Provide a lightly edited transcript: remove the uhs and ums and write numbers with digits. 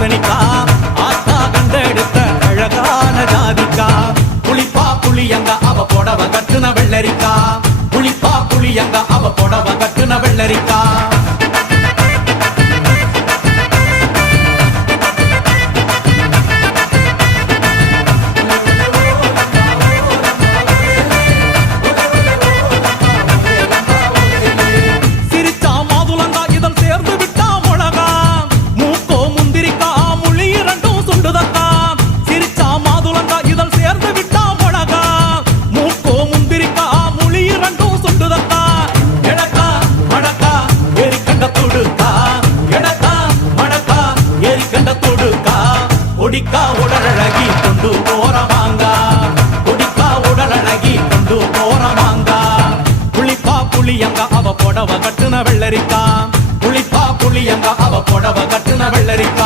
பூசணிக்கா ஆத்தா கண்டெடுத்த அழகான ஜாதிக்கா புளிப்பா புளியங்க அவ புடவ கட்டுன வெள்ளரிக்கா புளிப்பா புளியங்க அவ புடவ கட்டுன வெள்ளரிக்கா கொடிக்கா உடலழகி கொண்டு போறவாங்க கொடிக்கா உடலழகி கொண்டு போறவாங்க புளிப்பா புளியங்க அவ புடவ கட்டுன வெள்ளரிக்கா புளிப்பா புளியங்க அவ புடவ கட்டுன வெள்ளரிக்கா